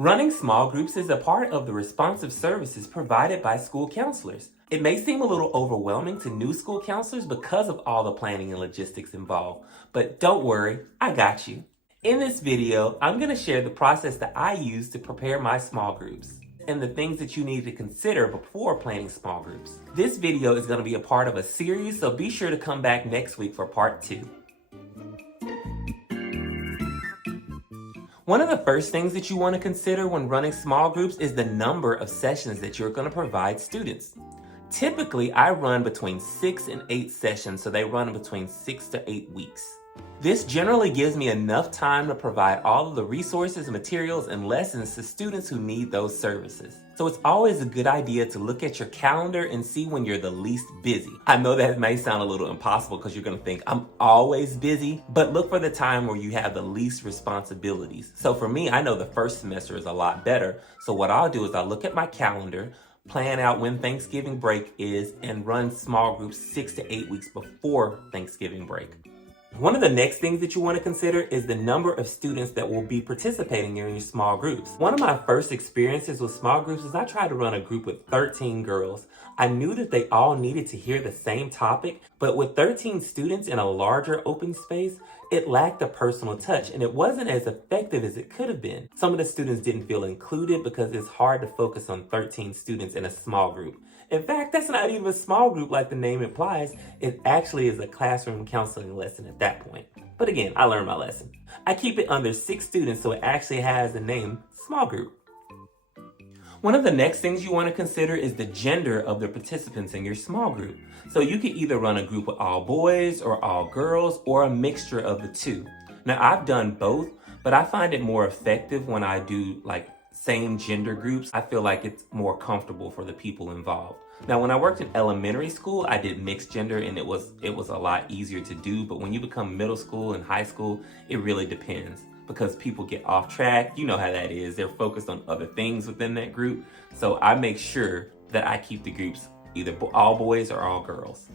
Running small groups is a part of the responsive services provided by school counselors. It may seem a little overwhelming to new school counselors because of all the planning and logistics involved, but don't worry, I got you. In this video, I'm going to share the process that I use to prepare my small groups and the things that you need to consider before planning small groups. This video is going to be a part of a series, so be sure to come back next week for part 2. One of the first things that you want to consider when running small groups is the number of sessions that you're going to provide students. Typically, I run between 6 and 8 sessions, so they run between 6 to 8 weeks. This generally gives me enough time to provide all of the resources, materials, and lessons to students who need those services. So it's always a good idea to look at your calendar and see when you're the least busy. I know that may sound a little impossible because you're going to think I'm always busy, but look for the time where you have the least responsibilities. So for me, I know the first semester is a lot better. So what I'll do is I'll look at my calendar, plan out when Thanksgiving break is, and run small groups 6 to 8 weeks before Thanksgiving break. One of the next things that you want to consider is the number of students that will be participating in your small groups. One of my first experiences with small groups is I tried to run a group with 13 girls. I knew that they all needed to hear the same topic, but with 13 students in a larger open space, it lacked a personal touch and it wasn't as effective as it could have been. Some of the students didn't feel included because it's hard to focus on 13 students in a small group. In fact, that's not even a small group like the name implies. It actually is a classroom counseling lesson at that point. But again, I learned my lesson. I keep it under 6 students so it actually has the name small group. One of the next things you want to consider is the gender of the participants in your small group. So you can either run a group with all boys or all girls or a mixture of the two. Now I've done both, but I find it more effective when I do like same gender groups. I feel like it's more comfortable for the people involved. Now, when I worked in elementary school, I did mixed gender and it was a lot easier to do. But when you become middle school and high school, it really depends because people get off track. You know how that is. They're focused on other things within that group. So I make sure that I keep the groups either all boys or all girls.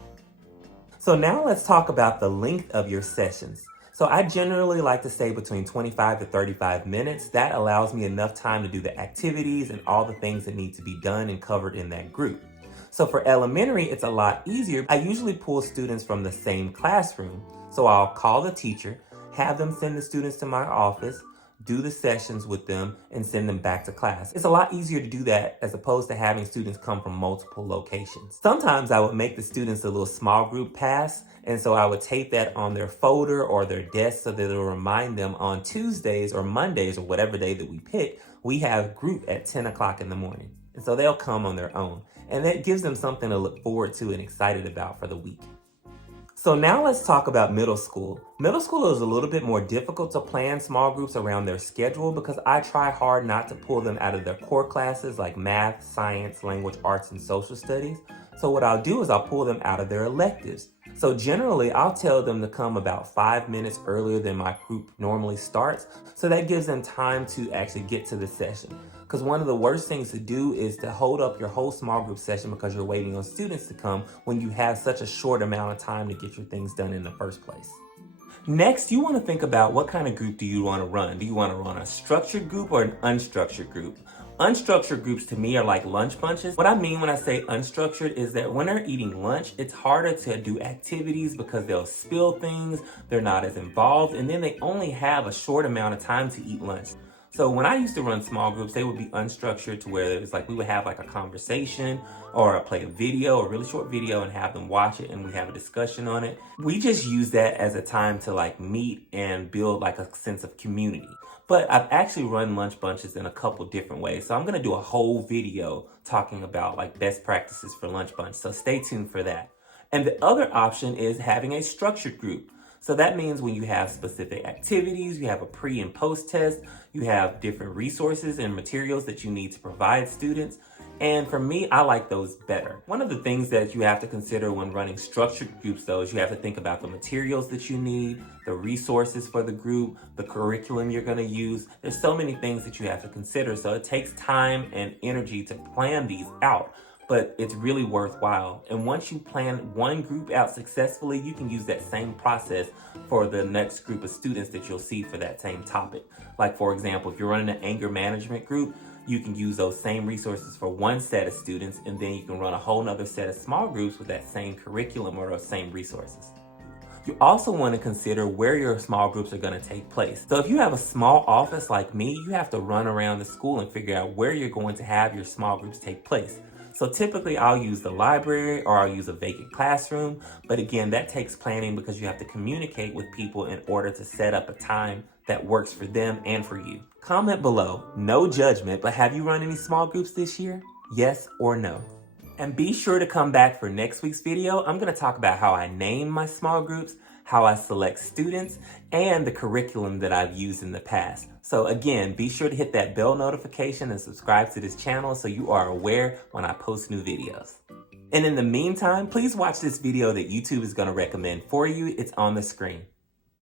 So now let's talk about the length of your sessions. So I generally like to stay between 25 to 35 minutes. That allows me enough time to do the activities and all the things that need to be done and covered in that group. So for elementary, it's a lot easier. I usually pull students from the same classroom. So I'll call the teacher, have them send the students to my office, do the sessions with them, and send them back to class. It's a lot easier to do that as opposed to having students come from multiple locations. Sometimes I would make the students a little small group pass, and so I would tape that on their folder or their desk so that it'll remind them on Tuesdays or Mondays or whatever day that we pick, we have group at 10 o'clock in the morning. And so they'll come on their own. And that gives them something to look forward to and excited about for the week. So now let's talk about middle school. Middle school is a little bit more difficult to plan small groups around their schedule because I try hard not to pull them out of their core classes like math, science, language arts, and social studies. So what I'll do is I'll pull them out of their electives. So generally, I'll tell them to come about 5 minutes earlier than my group normally starts. So that gives them time to actually get to the session. Because one of the worst things to do is to hold up your whole small group session because you're waiting on students to come when you have such a short amount of time to get your things done in the first place. Next, you want to think about what kind of group do you want to run? Do you want to run a structured group or an unstructured group? Unstructured groups to me are like lunch bunches. What I mean when I say unstructured is that when they're eating lunch, it's harder to do activities because they'll spill things, they're not as involved, and then they only have a short amount of time to eat lunch. So when I used to run small groups, they would be unstructured to where it's like we would have like a conversation or play a video, a really short video, and have them watch it and we have a discussion on it. We just use that as a time to like meet and build like a sense of community. But I've actually run lunch bunches in a couple different ways. So I'm gonna do a whole video talking about like best practices for lunch bunch. So stay tuned for that. And the other option is having a structured group. So that means when you have specific activities, you have a pre and post test, you have different resources and materials that you need to provide students. And for me, I like those better. One of the things that you have to consider when running structured groups though is you have to think about the materials that you need, the resources for the group, the curriculum you're gonna use. There's so many things that you have to consider. So it takes time and energy to plan these out. but it's really worthwhile. And once you plan one group out successfully, you can use that same process for the next group of students that you'll see for that same topic. Like for example, if you're running an anger management group, you can use those same resources for one set of students, and then you can run a whole nother set of small groups with that same curriculum or those same resources. You also want to consider where your small groups are going to take place. So if you have a small office like me, you have to run around the school and figure out where you're going to have your small groups take place. So typically I'll use the library or I'll use a vacant classroom. But again, that takes planning because you have to communicate with people in order to set up a time that works for them and for you. Comment below, no judgment, but have you run any small groups this year? Yes or no? And be sure to come back for next week's video. I'm going to talk about how I name my small groups, how I select students, and the curriculum that I've used in the past. So again, be sure to hit that bell notification and subscribe to this channel so you are aware when I post new videos. And in the meantime, please watch this video that YouTube is going to recommend for you. It's on the screen.